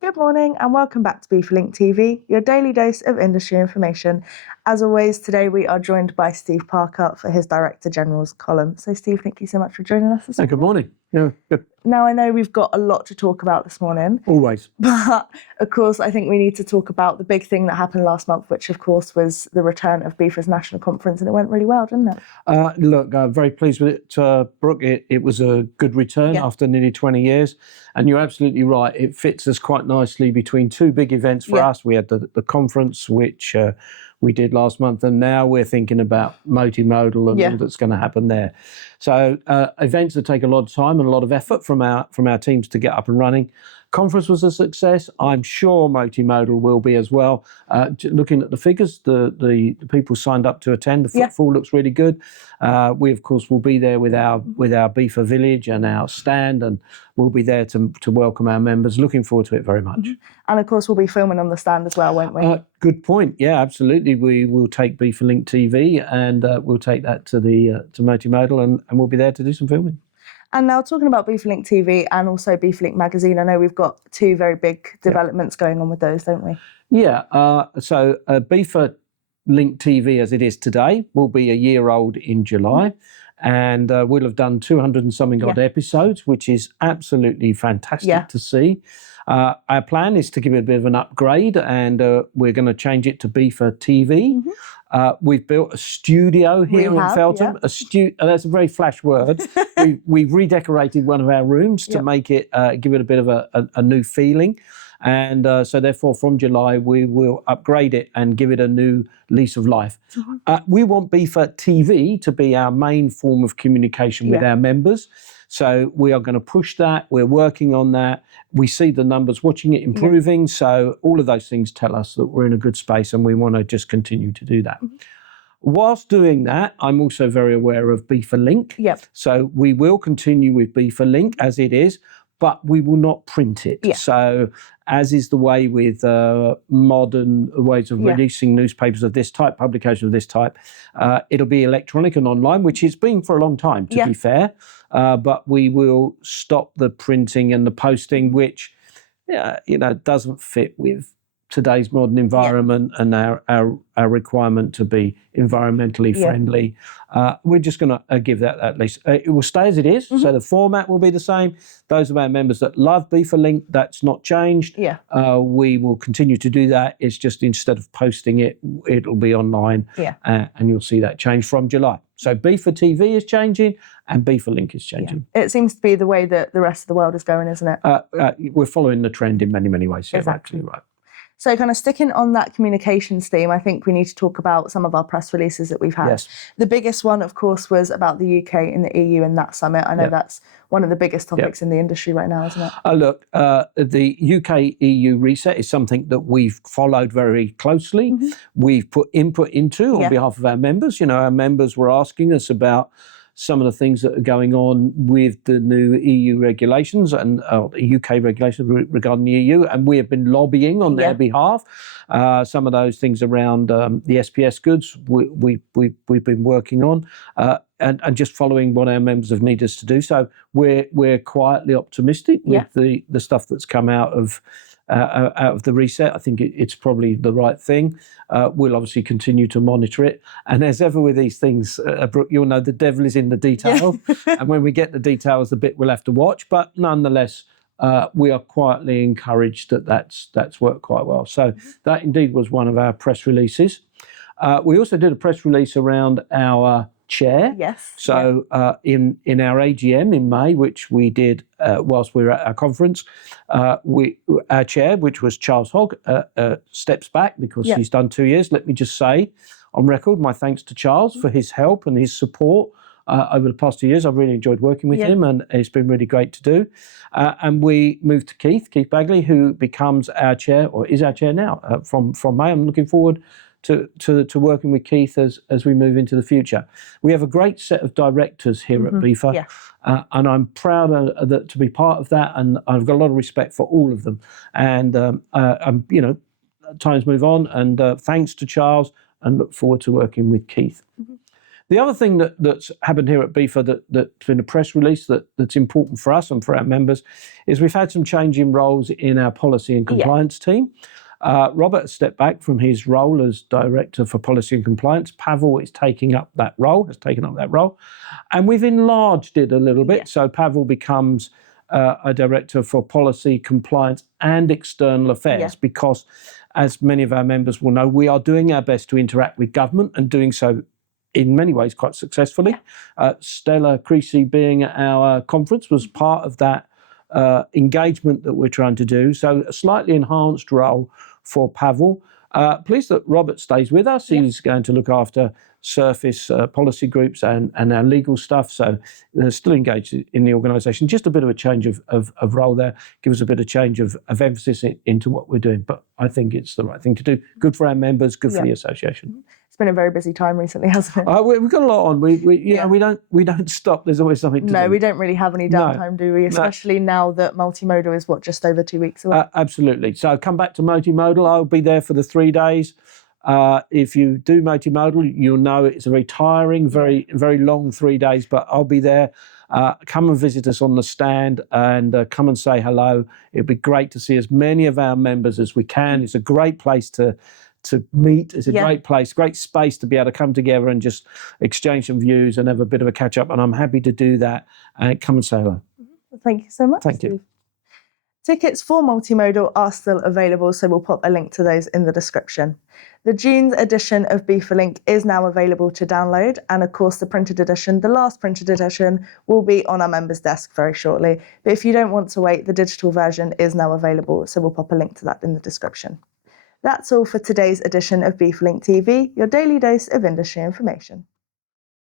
Good morning and welcome back to BIFAlink TV, your daily dose of industry information. As always, today we are joined by Steve Parker for his Director General's column. So Steve, thank you so much for joining us this morning. Good morning. Yeah, good. Now I know we've got a lot to talk about this morning. Always. But of course, I think we need to talk about the big thing that happened last month, which of course was the return of BIFA's national conference, and it went really well, didn't it? Look, I'm very pleased with it, Brooke. It was a good return after nearly 20 years. And you're absolutely right. It fits us quite nicely between two big events for us. We had the conference, which we did last month, and now we're thinking about Multimodal and all that's going to happen there. So events that take a lot of time and a lot of effort from our teams to get up and running. Conference was a success. I'm sure Multimodal will be as well. Looking at the figures, the people signed up to attend. The footfall looks really good. We of course will be there with our BIFA village and our stand, and we'll be there to welcome our members. Looking forward to it very much. And of course we'll be filming on the stand as well, won't we? Good point. Yeah, absolutely. We will take BIFAlink TV and we'll take that to Multimodal, and we'll be there to do some filming. And now talking about BIFAlink TV and also BIFAlink Magazine, I know we've got two very big developments going on with those, don't we? Yeah, so BIFAlink TV as it is today will be a year old in July, and we'll have done 200 and something odd episodes, which is absolutely fantastic to see. Our plan is to give it a bit of an upgrade, and we're going to change it to BIFA TV. We've built a studio here in Feltham. That's a very flash word. We've redecorated one of our rooms to make it, give it a bit of a new feeling. And so therefore from July, we will upgrade it and give it a new lease of life. We want BIFA TV to be our main form of communication with our members. So we are going to push that. We're working on that. We see the numbers watching it improving. So all of those things tell us that we're in a good space, and we want to just continue to do that. Whilst doing that, I'm also very aware of BIFAlink. So we will continue with BIFAlink as it is, but we will not print it. So as is the way with modern ways of releasing newspapers of this type, publications of this type, it'll be electronic and online, which it's been for a long time, to be fair. But we will stop the printing and the posting, which doesn't fit with today's modern environment and our requirement to be environmentally friendly. We're just going to give that at least. It will stay as it is, so the format will be the same. Those of our members that love BIFAlink, that's not changed. We will continue to do that. It's just instead of posting it, it'll be online, and you'll see that change from July. So BIFA TV is changing and BIFAlink is changing. It seems to be the way that the rest of the world is going, isn't it? We're following the trend in many, many ways. Yeah, exactly. Right. So kind of sticking on that communications theme, I think we need to talk about some of our press releases that we've had. The biggest one, of course, was about the UK and the EU and that summit. I know that's one of the biggest topics in the industry right now, isn't it? Look, the UK-EU reset is something that we've followed very closely. We've put input into on behalf of our members. Our members were asking us about some of the things that are going on with the new EU regulations and UK regulations regarding the EU, and we have been lobbying on their behalf. Some of those things around the SPS goods we've been working on, and just following what our members have needed us to do. So we're quietly optimistic with the stuff that's come out of the reset. I think it's probably the right thing. We'll obviously continue to monitor it. And as ever with these things, Brooke, you'll know the devil is in the detail. And when we get the details, the bit we'll have to watch. But nonetheless, we are quietly encouraged that that's worked quite well. So that indeed was one of our press releases. We also did a press release around our chair. So in our AGM in May, which we did whilst we were at our conference, our chair, which was Charles Hogg, steps back because he's done 2 years. Let me just say on record my thanks to Charles for his help and his support over the past 2 years. I've really enjoyed working with him, and it's been really great to do. And we moved to Keith Bagley, who becomes our chair, or is our chair now, from May. I'm looking forward to working with Keith as we move into the future. We have a great set of directors here at BIFA, and I'm proud to be part of that, and I've got a lot of respect for all of them. And times move on, and thanks to Charles, and look forward to working with Keith. The other thing that's happened here at BIFA that's been a press release that's important for us and for our members is we've had some change in roles in our policy and compliance team. Robert has stepped back from his role as Director for Policy and Compliance. Pavel is taking up that role, and we've enlarged it a little bit. So Pavel becomes a Director for Policy, Compliance and External Affairs because, as many of our members will know, we are doing our best to interact with government and doing so in many ways quite successfully. Stella Creasy being at our conference was part of that engagement that we're trying to do. So a slightly enhanced role for Pavel. Pleased that Robert stays with us. He's going to look after surface policy groups and our legal stuff. So they're still engaged in the organisation. Just a bit of a change of role there. Give us a bit of change of emphasis into what we're doing. But I think it's the right thing to do. Good for our members, good for the association. It's been a very busy time recently, hasn't it? We've got a lot on. We don't stop. There's always something to do. No, we don't really have any downtime, do we? Especially now that Multimodal is just over 2 weeks away. Absolutely. So come back to Multimodal. I'll be there for the 3 days. If you do Multimodal, you'll know it's a very tiring, very long 3 days. But I'll be there. Come and visit us on the stand and come and say hello. It'd be great to see as many of our members as we can. It's a great place to meet. It's a great place, great space to be able to come together and just exchange some views and have a bit of a catch up. And I'm happy to do that. Come and say hello. Well, thank you so much. Thank you. Tickets for Multimodal are still available, so we'll pop a link to those in the description. The June edition of BIFAlink is now available to download, and of course the printed edition, the last printed edition, will be on our members' desk very shortly. But if you don't want to wait, the digital version is now available, so we'll pop a link to that in the description. That's all for today's edition of BIFAlink TV, your daily dose of industry information.